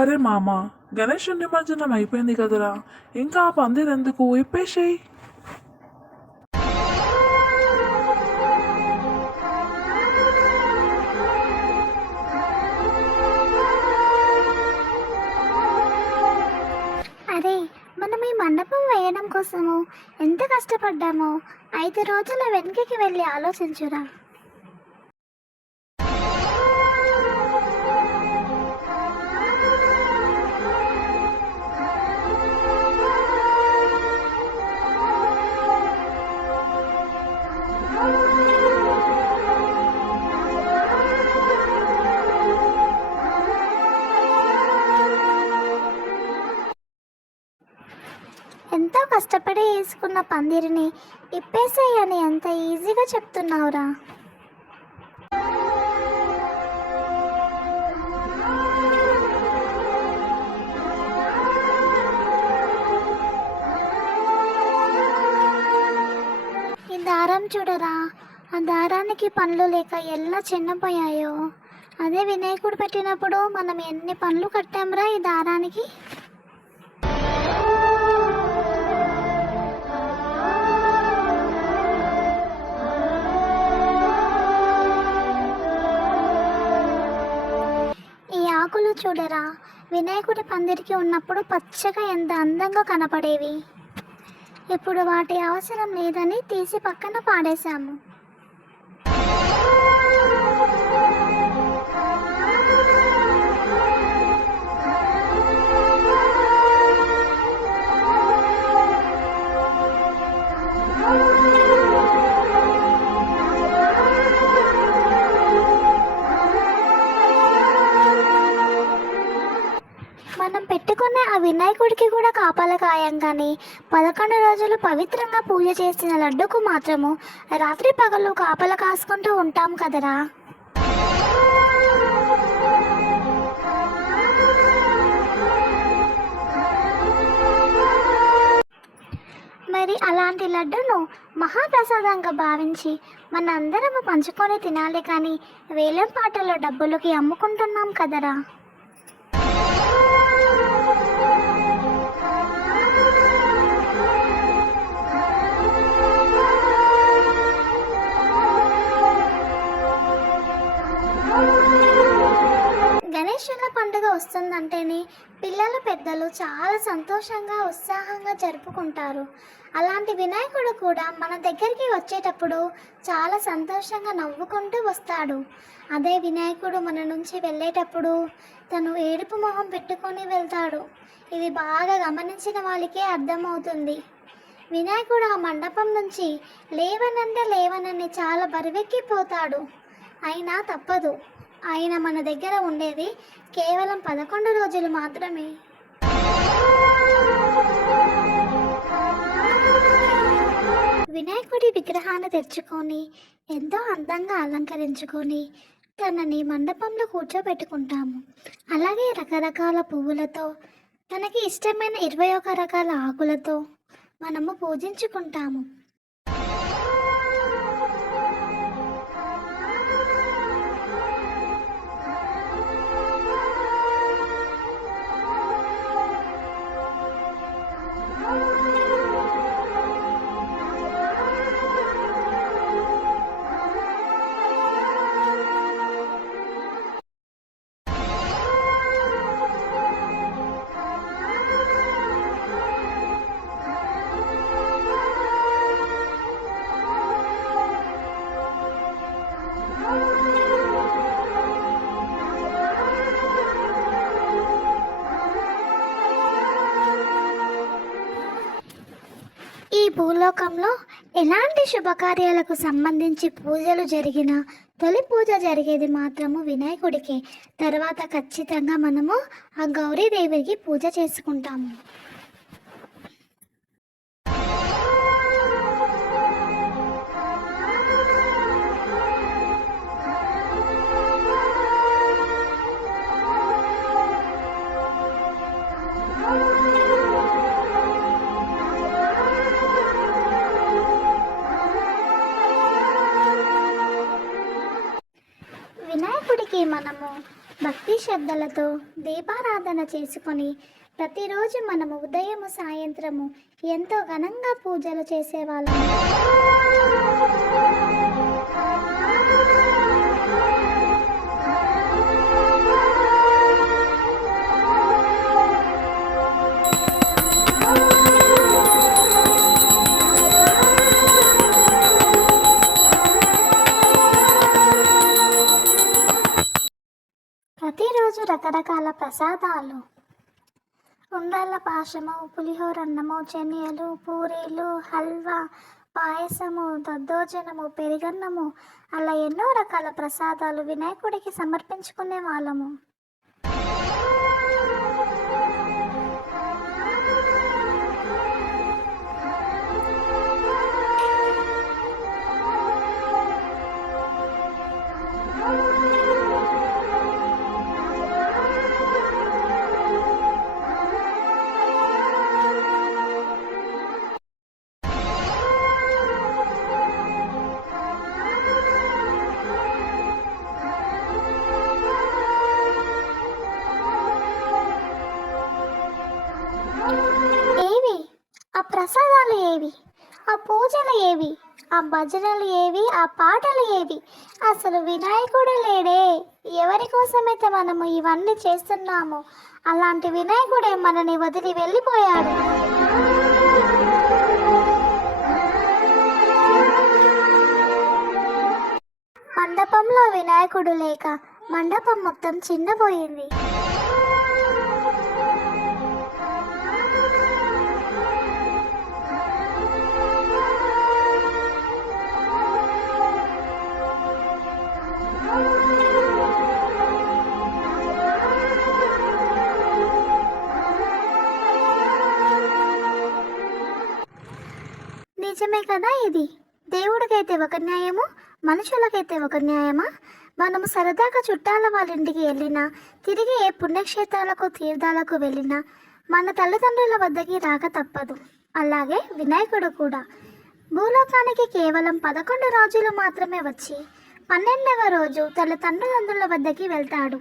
అరే మామ, గణేష్ నిమజ్జనం అయిపోయింది కదరా, ఇంకా ఆ పందిరెందుకు, ఇప్పేసేయి. అరే, మనం ఈ మండపం వేయడం కోసము ఎంత కష్టపడ్డామో 5 రోజుల వెనక్కి వెళ్ళి ఆలోచించురా. ఎంతో కష్టపడి వేసుకున్న పందిరిని ఇప్పేసేయని ఎంత ఈజీగా చెప్తున్నావురా. ఈ దారం చూడరా, ఆ దారానికి పనులు లేక ఎలా చిన్నపోయాయో. అదే వినాయకుడు పెట్టినప్పుడు మనం ఎన్ని పనులు కట్టాంరా ఈ దారానికి. ఈ ఆకులు చూడరా, వినాయకుడి పందిరికి ఉన్నప్పుడు పచ్చగా ఎంత అందంగా కనపడేవి. ఇప్పుడు వాటి అవసరం లేదని తీసి పక్కన పాడేశాము. మనం పెట్టుకునే ఆ వినాయకుడికి కూడా కాపలా కాయం, కానీ 11 రోజులు పవిత్రంగా పూజ చేసిన లడ్డుకు మాత్రము రాత్రి పగలు కాపలా కాసుకుంటూ ఉంటాం కదరా. మరి అలాంటి లడ్డును మహాప్రసాదంగా భావించి మనందరము పంచుకొని తినాలి, కానీ వేలం పాటల్లో డబ్బులకి అమ్ముకుంటున్నాం కదరా. గణేశుల పండుగ వస్తుందంటేనే పిల్లలు పెద్దలు చాలా సంతోషంగా ఉత్సాహంగా జరుపుకుంటారు. అలాంటి వినాయకుడు కూడా మన దగ్గరికి వచ్చేటప్పుడు చాలా సంతోషంగా నవ్వుకుంటూ వస్తాడు. అదే వినాయకుడు మన నుంచి వెళ్ళేటప్పుడు తను ఏడుపు మొహం పెట్టుకొని వెళ్తాడు. ఇది బాగా గమనించిన వాళ్ళకే అర్థమవుతుంది. వినాయకుడు ఆ మండపం నుంచి లేవనంటే లేవనని చాలా బరువెక్కిపోతాడు. అయినా తప్పదు, ఆయన మన దగ్గర ఉండేది కేవలం 11 రోజులు మాత్రమే. వినాయకుడి విగ్రహాన్ని తెచ్చుకొని ఎంతో అందంగా అలంకరించుకొని తనని మండపంలో కూర్చోబెట్టుకుంటాము. అలాగే రకరకాల పువ్వులతో, తనకి ఇష్టమైన 21 రకాల ఆకులతో మనము పూజించుకుంటాము. ఈ భూలోకంలో ఎలాంటి శుభకార్యాలకు సంబంధించి పూజలు జరిగినా తొలి పూజ జరిగేది మాత్రము వినాయకుడికే. తర్వాత ఖచ్చితంగా మనము ఆ గౌరీదేవికి పూజ చేసుకుంటాము. వినాయకుడికి మనము భక్తి శ్రద్ధలతో దీపారాధన చేసుకొని ప్రతిరోజు మనము ఉదయము సాయంత్రము ఎంతో ఘనంగా పూజలు చేసేవాళ్ళము. ప్రతిరోజు రకరకాల ప్రసాదాలు, ఉండ్రాళ్ళ పాశము, పులిహోరన్నము, చెనియలు, పూరీలు, హల్వా, పాయసము, దద్దోజనము, పెరుగన్నము, అలా ఎన్నో రకాల ప్రసాదాలు వినాయకుడికి సమర్పించుకునే వాళ్ళము. ఏవి ఆ ప్రసాదాలు, ఏవి ఆ పూజలు, ఏవి ఆ భజనలు, ఏవి ఆ పాటలు, ఏవి అసలు వినాయకుడు లేడే? ఎవరి కోసమైతే మనము ఇవన్నీ చేస్తున్నామో అలాంటి వినాయకుడే మనని వదిలి వెళ్ళిపోయాడు. మండపంలో వినాయకుడు లేక మండపం మొత్తం చిన్నపోయింది. నిజమే కదా ఇది? దేవుడికైతే ఒక న్యాయము, మనుషులకైతే ఒక న్యాయమా? మనము సరదాగా చుట్టాల వాళ్ళ ఇంటికి వెళ్ళినా, తిరిగి ఏ పుణ్యక్షేత్రాలకు తీర్థాలకు వెళ్ళినా మన తల్లిదండ్రుల వద్దకి రాక తప్పదు. అలాగే వినాయకుడు కూడా భూలోకానికి కేవలం 11 రోజులు మాత్రమే వచ్చి 12వ రోజు తన తండ్రుల వద్దకి వెళ్తాడు.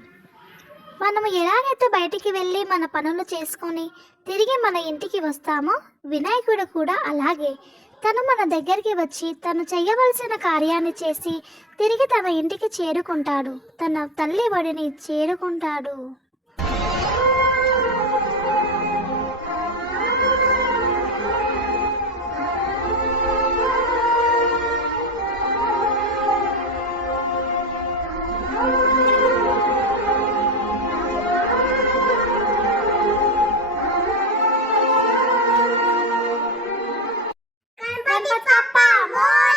మనము ఎలాగైతే బయటికి వెళ్ళి మన పనులు చేసుకొని తిరిగి మన ఇంటికి వస్తామో వినాయకుడు కూడా అలాగే తను మన దగ్గరికి వచ్చి తను చేయవలసిన కార్యాన్ని చేసి తిరిగి తన ఇంటికి చేరుకుంటాడు, తన తల్లి ఒడిని చేరుకుంటాడు. గణపతి బప్పా మోరియా.